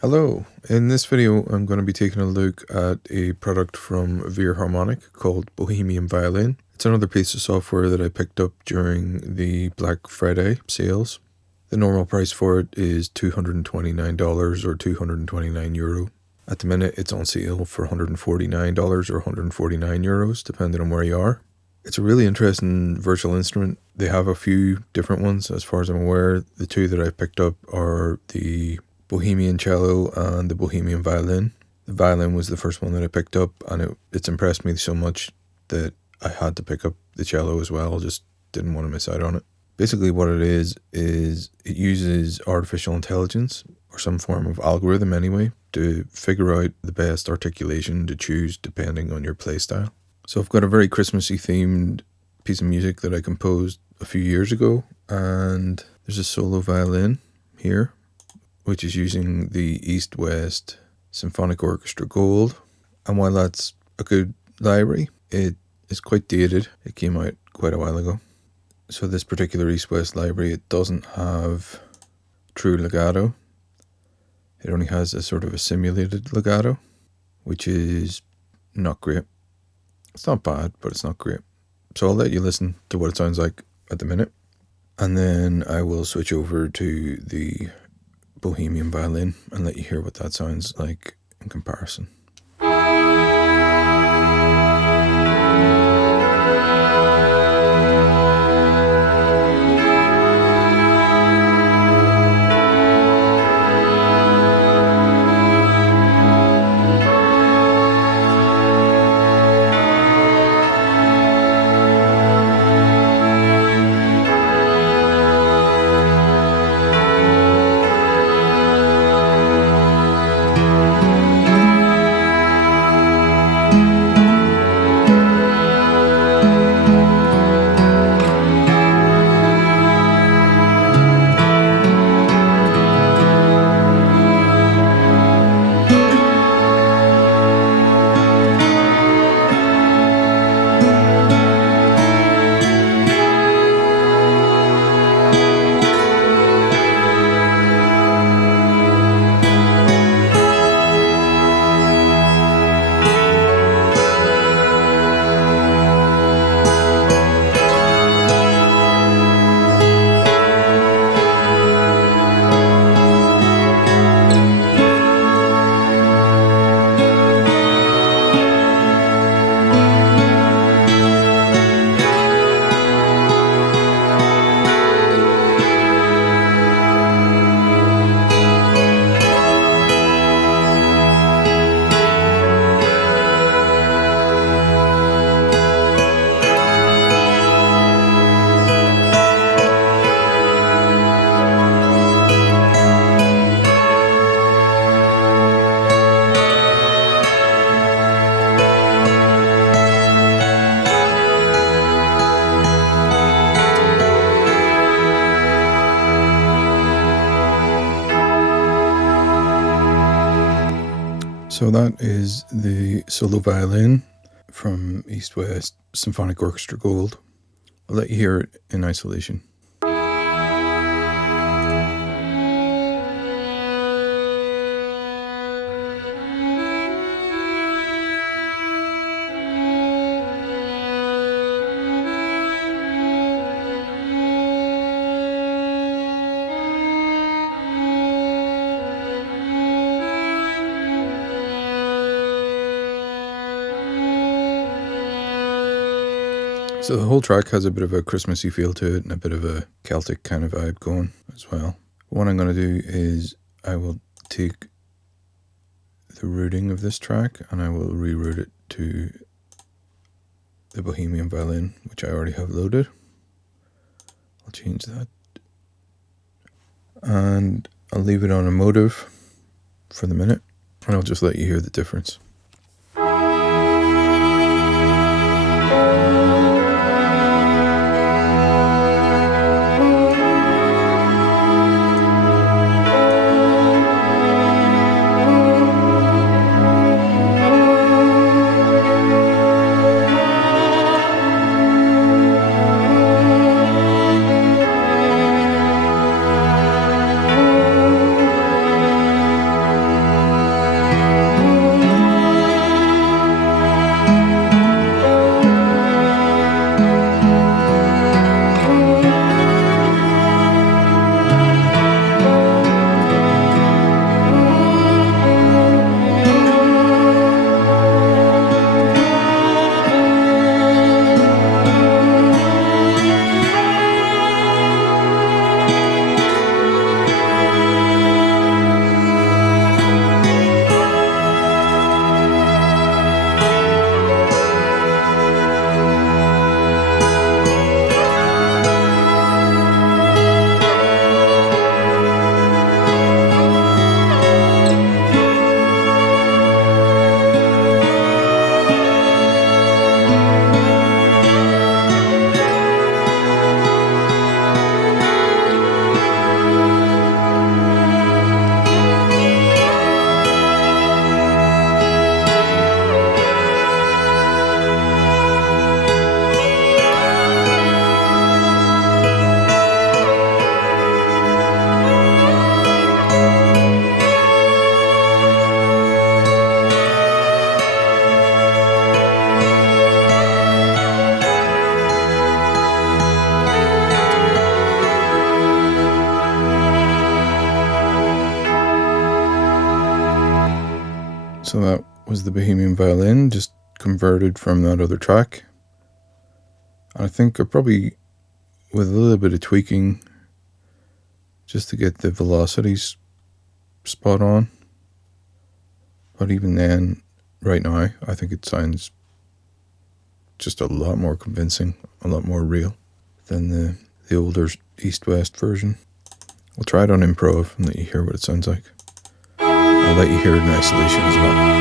Hello, in this video I'm going to be taking a look at a product from Virharmonic called Bohemian Violin. It's another piece of software that I picked up during the Black Friday sales. The normal price for it is $229 or €229. At the minute it's on sale for $149 or €149 depending on where you are. It's a really interesting virtual instrument. They have a few different ones as far as I'm aware. The two that I've picked up are the Bohemian Cello and the Bohemian Violin. The violin was the first one that I picked up, and it's impressed me so much that I had to pick up the cello as well. Just didn't want to miss out on it. Basically what it is it uses artificial intelligence, or some form of algorithm anyway, to figure out the best articulation to choose depending on your play style. So I've got a very Christmassy themed piece of music that I composed a few years ago, and there's a solo violin here, which is using the East-West Symphonic Orchestra Gold. And while that's a good library, it is quite dated. It came out quite a while ago. So this particular East-West library, it doesn't have true legato. It only has a sort of a simulated legato, which is not great. It's not bad, but it's not great. So I'll let you listen to what it sounds like at the minute, and then I will switch over to the Bohemian Violin and let you hear what that sounds like in comparison. So that is the solo violin from East-West Symphonic Orchestra Gold. I'll let you hear it in isolation. So the whole track has a bit of a Christmassy feel to it and a bit of a Celtic kind of vibe going as well. What I'm going to do is I will take the routing of this track and I will reroute it to the Bohemian Violin, which I already have loaded. I'll change that. And I'll leave it on Emotive for the minute, and I'll just let you hear the difference. So that was the Bohemian Violin, just converted from that other track. I think I probably, with a little bit of tweaking, just to get the velocities spot on. But even then, right now, I think it sounds just a lot more convincing, a lot more real than the older East-West version. We'll try it on Improv and let you hear what it sounds like. I'll let you hear it in isolation as well.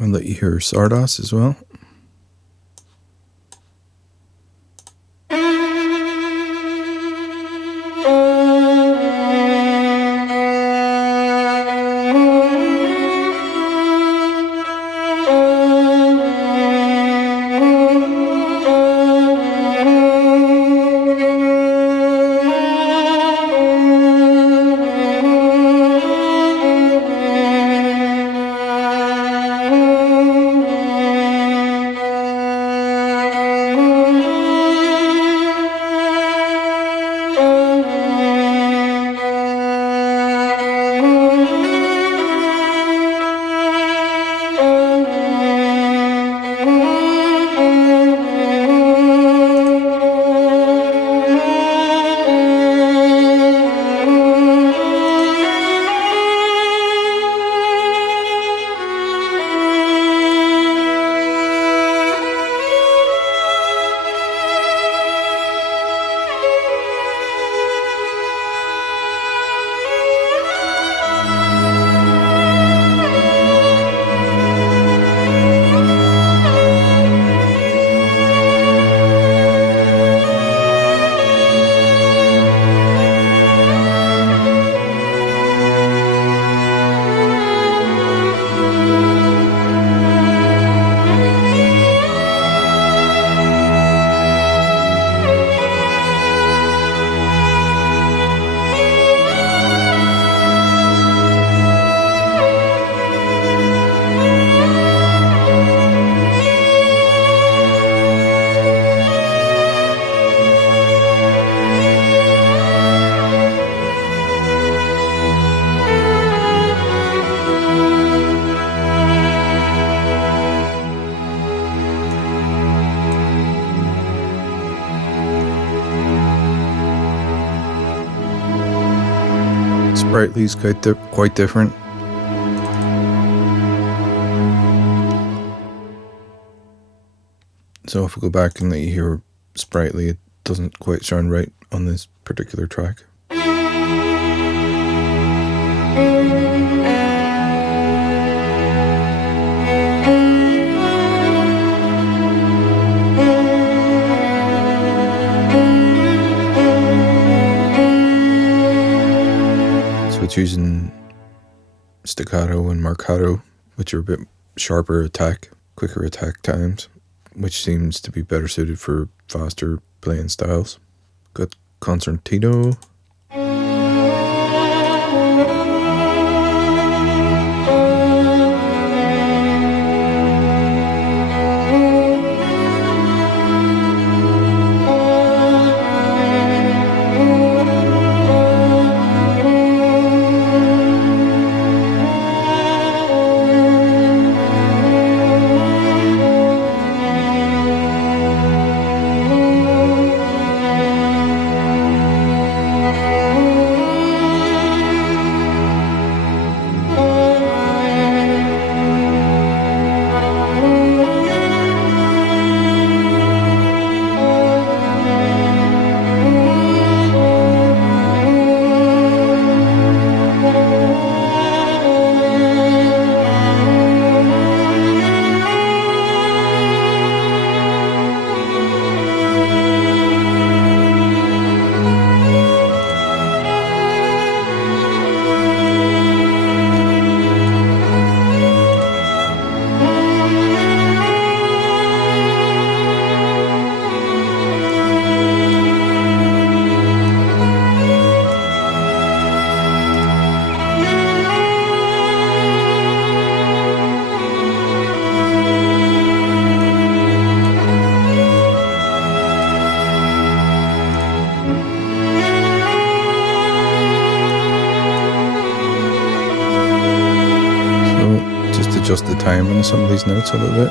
I'll let you hear Czardas as well. Sprightly's quite different. So if we go back and let you hear Sprightly, it doesn't quite sound right on this particular track. it's using staccato and marcato, which are a bit sharper attack, quicker attack times, which seems to be better suited for faster playing styles. Got Concertino. Adjust the timing of some of these notes a little bit.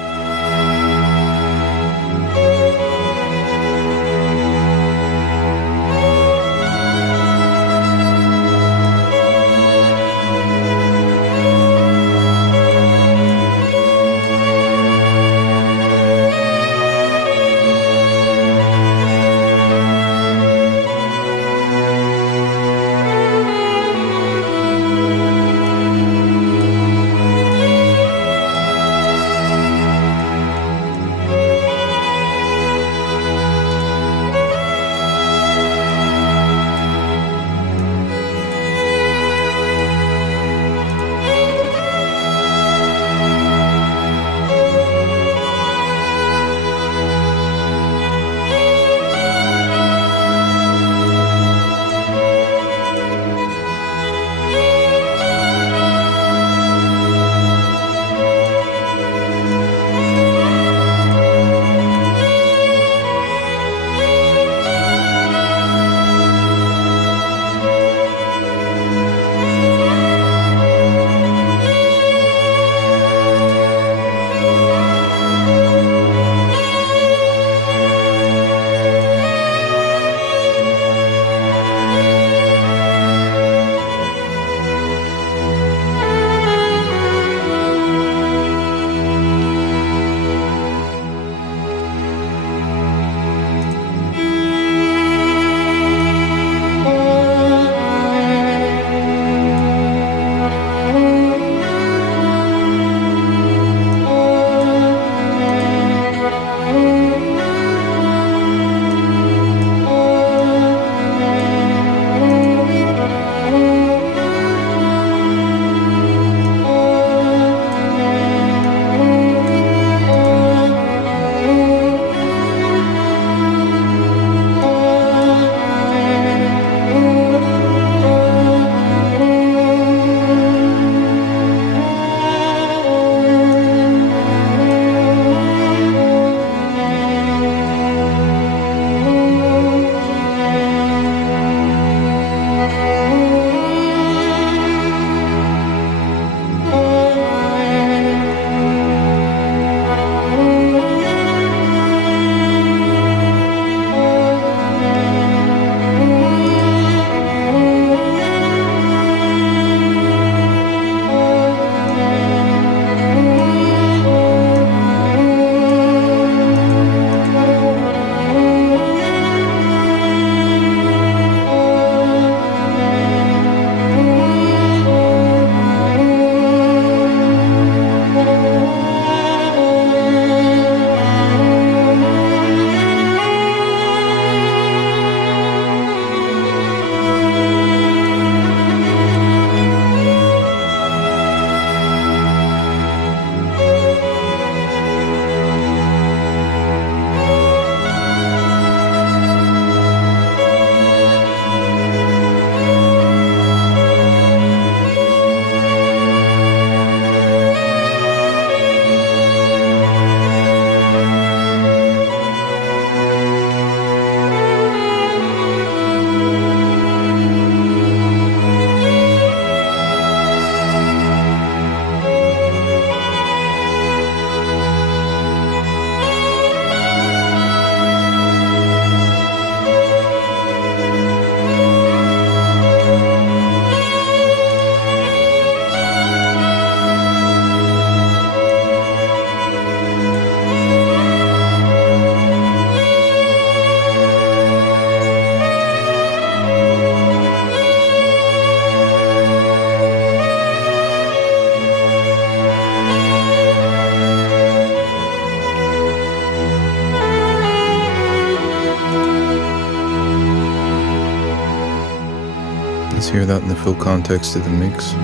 hear that in the full context of the mix.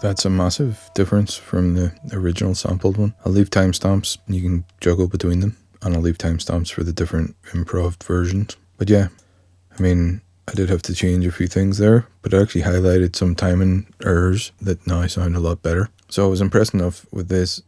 That's a massive difference from the original sampled one. I'll leave timestamps, you can juggle between them, and I'll leave timestamps for the different improv versions. But yeah, I mean, I did have to change a few things there, but I actually highlighted some timing errors that now sound a lot better. So I was impressed enough with this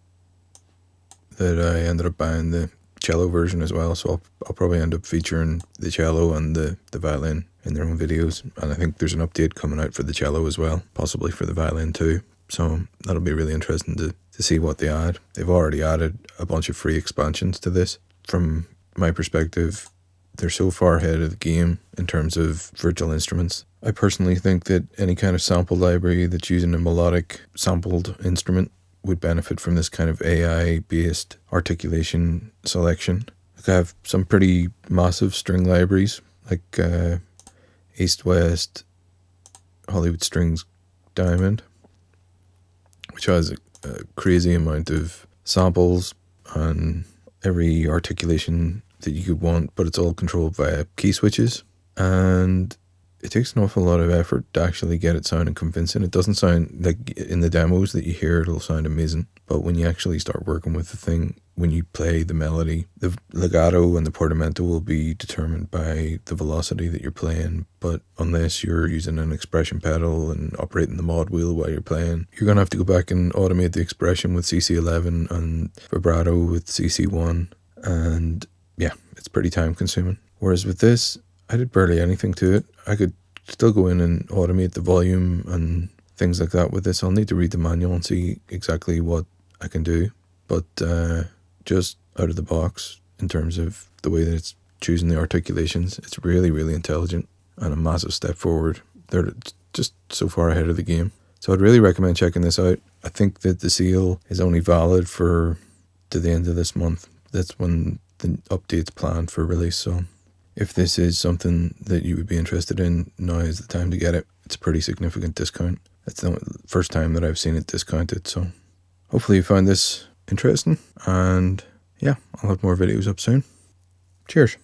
that I ended up buying the cello version as well, so I'll probably end up featuring the cello and the violin in their own videos, and I think there's an update coming out for the cello as well, possibly for the violin too, so that'll be really interesting to see what they add. They've already added a bunch of free expansions to this. From my perspective, they're so far ahead of the game in terms of virtual instruments. I personally think that any kind of sample library that's using a melodic sampled instrument would benefit from this kind of AI-based articulation selection. Like I have some pretty massive string libraries, like East West Hollywood Strings Diamond, which has a crazy amount of samples and every articulation that you could want, but it's all controlled via key switches, and it takes an awful lot of effort to actually get it sounding convincing. It doesn't sound like in the demos that you hear it'll sound amazing, but when you actually start working with the thing, when you play the melody, the legato and the portamento will be determined by the velocity that you're playing, but unless you're using an expression pedal and operating the mod wheel while you're playing, you're going to have to go back and automate the expression with CC11 and vibrato with CC1, and yeah, it's pretty time consuming. Whereas with this, I did barely anything to it. I could still go in and automate the volume and things like that with this. I'll need to read the manual and see exactly what I can do. But just out of the box, in terms of the way that it's choosing the articulations, it's really, really intelligent and a massive step forward. They're just so far ahead of the game. So I'd really recommend checking this out. I think that the sale is only valid to the end of this month. That's when the update's planned for release. So if this is something that you would be interested in, now is the time to get it. It's a pretty significant discount. It's the first time that I've seen it discounted. So hopefully you found this interesting. And yeah, I'll have more videos up soon. Cheers.